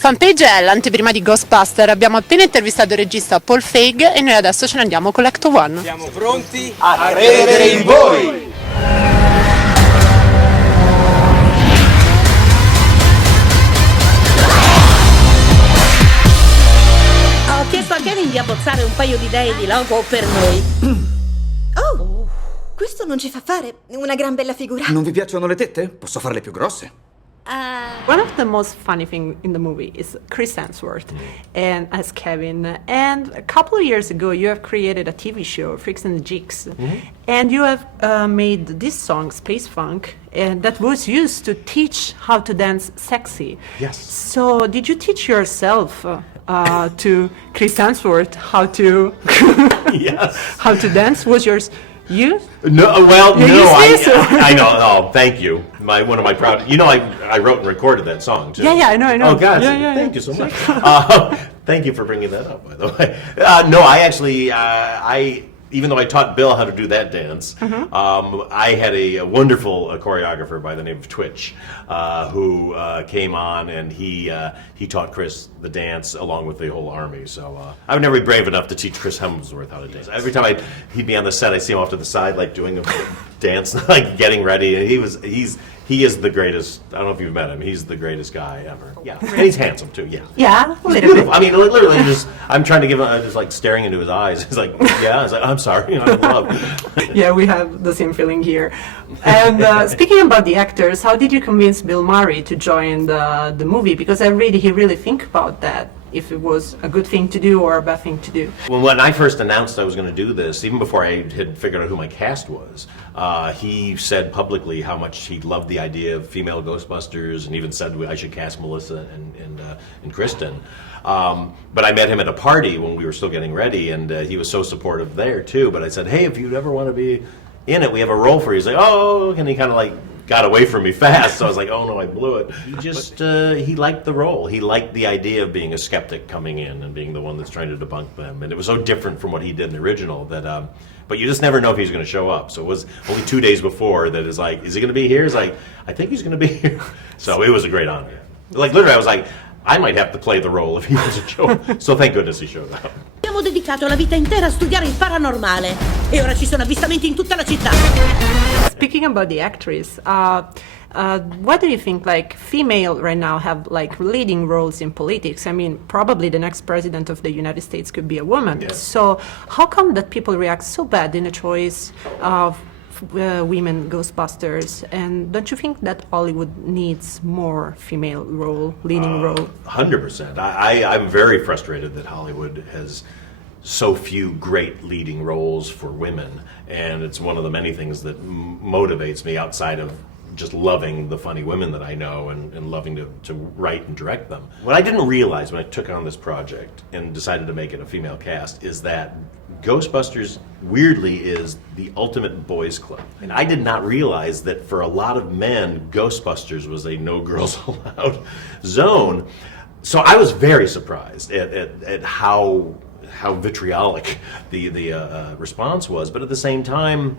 Fanpage è l'anteprima di Ghostbusters. Abbiamo appena intervistato il regista Paul Feig e noi adesso ce ne andiamo con l'Act One. Siamo pronti a credere in voi! Ho chiesto a Kevin di abbozzare un paio di idee di logo per noi. Oh, questo non ci fa fare una gran bella figura. Non vi piacciono le tette? Posso farle più grosse. One of the most funny things in the movie is Chris Hemsworth and as Kevin. And a couple of years ago, you have created a TV show, Freaks and Geeks, and you have made this song, Space Funk, and that was used to teach how to dance sexy. Yes. So, did you teach yourself to Chris Hemsworth how to Yes. how to dance? Was yours you? No, well, You no, used this, or- I know. Oh, thank you. One of my proud. You know, I wrote and recorded that song too. Yeah, I know. Oh, God, Yeah. thank you so much. Thank you for bringing that up, by the way. No, I actually, even though I taught Bill how to do that dance, I had a wonderful choreographer by the name of Twitch, who came on and he taught Chris the dance along with the whole army. So I would never be brave enough to teach Chris Hemsworth how to dance. Every time he'd be on the set, I'd see him off to the side, like doing a dance, like getting ready, and he is the greatest. I don't know if you've met him. He's the greatest guy ever. Yeah, and he's handsome too. Yeah. Yeah, a He's little beautiful. bit. I mean, literally, I'm trying to give him, just like staring into his eyes. He's like, yeah. I was like, I'm sorry. I love. Yeah, we have the same feeling here. And speaking about the actors, how did you convince Bill Murray to join the movie? Because he really think about that, if it was a good thing to do or a bad thing to do. Well, when I first announced I was going to do this, even before I had figured out who my cast was, he said publicly how much he loved the idea of female Ghostbusters, and even said I should cast Melissa and Kristen. But I met him at a party when we were still getting ready, and he was so supportive there too. But I said, hey, if you ever want to be in it, we have a role for you. He's like, oh, and he kind of like got away from me fast. So I was like, oh no, I blew it. He just, he liked the role. He liked the idea of being a skeptic coming in and being the one that's trying to debunk them. And it was so different from what he did in the original that, but you just never know if he's going to show up. So it was only 2 days before that is like, is he going to be here? He's like, I think he's going to be here. So it was a great honor. Like literally I was like, I might have to play the role if he doesn't show up. So thank goodness he showed up. Abbiamo dedicato la vita intera a studiare il paranormale e ora ci sono avvistamenti in tutta la città. Speaking about the actress, what do you think, like, female right now have, like, leading roles in politics? I mean, probably the next president of the United States could be a woman. Yes. So how come that people react so bad in the choice of women Ghostbusters? And don't you think that Hollywood needs more female leading role? 100%. I'm very frustrated that Hollywood has so few great leading roles for women, and it's one of the many things that motivates me outside of just loving the funny women that I know and loving to write and direct them. What I didn't realize when I took on this project and decided to make it a female cast is that Ghostbusters, weirdly, is the ultimate boys club. And I did not realize that for a lot of men, Ghostbusters was a no girls allowed zone. So I was very surprised at how vitriolic the response was. But at the same time,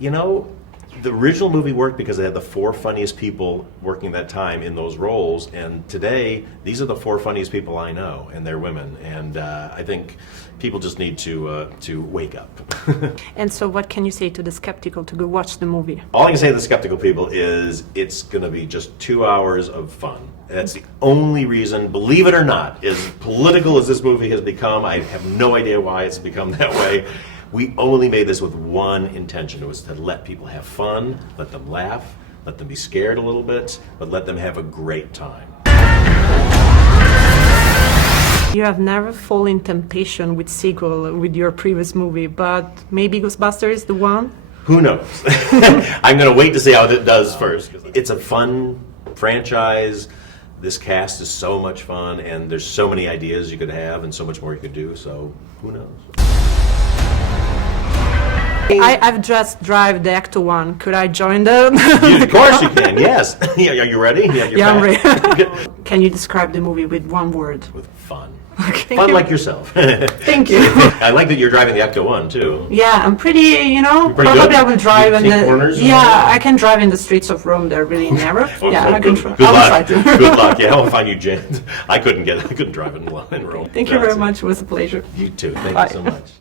you know, the original movie worked because they had the 4 funniest people working that time in those roles, and today these are the 4 funniest people I know, and they're women. And I think people just need to wake up. And so what can you say to the skeptical to go watch the movie? All I can say to the skeptical people is it's going to be just 2 hours of fun. That's the only reason, believe it or not, as political as this movie has become, I have no idea why it's become that way. We only made this with one intention. It was to let people have fun, let them laugh, let them be scared a little bit, but let them have a great time. You have never fallen in temptation with sequel with your previous movie, but maybe Ghostbusters is the one? Who knows? I'm going to wait to see how it does first. It's a fun franchise. This cast is so much fun, and there's so many ideas you could have and so much more you could do, so who knows? I've just drive the Act One. Could I join them? Of course you can, yes. Are you ready? Yeah, I'm ready. can you describe the movie with one word? With fun. Okay. Fun like yourself. Thank you. I like that you're driving the Ecto 1 too. Yeah, I'm pretty, pretty probably good? I will drive You in take the, corners? yeah, I can drive in the streets of Rome. They're really narrow. Yeah, I can good, try. good I will luck. try to. Good luck. Yeah, I'll find you jammed. I couldn't drive in Rome. Thank you very much. It was a pleasure. You too. Thank Bye. you so much.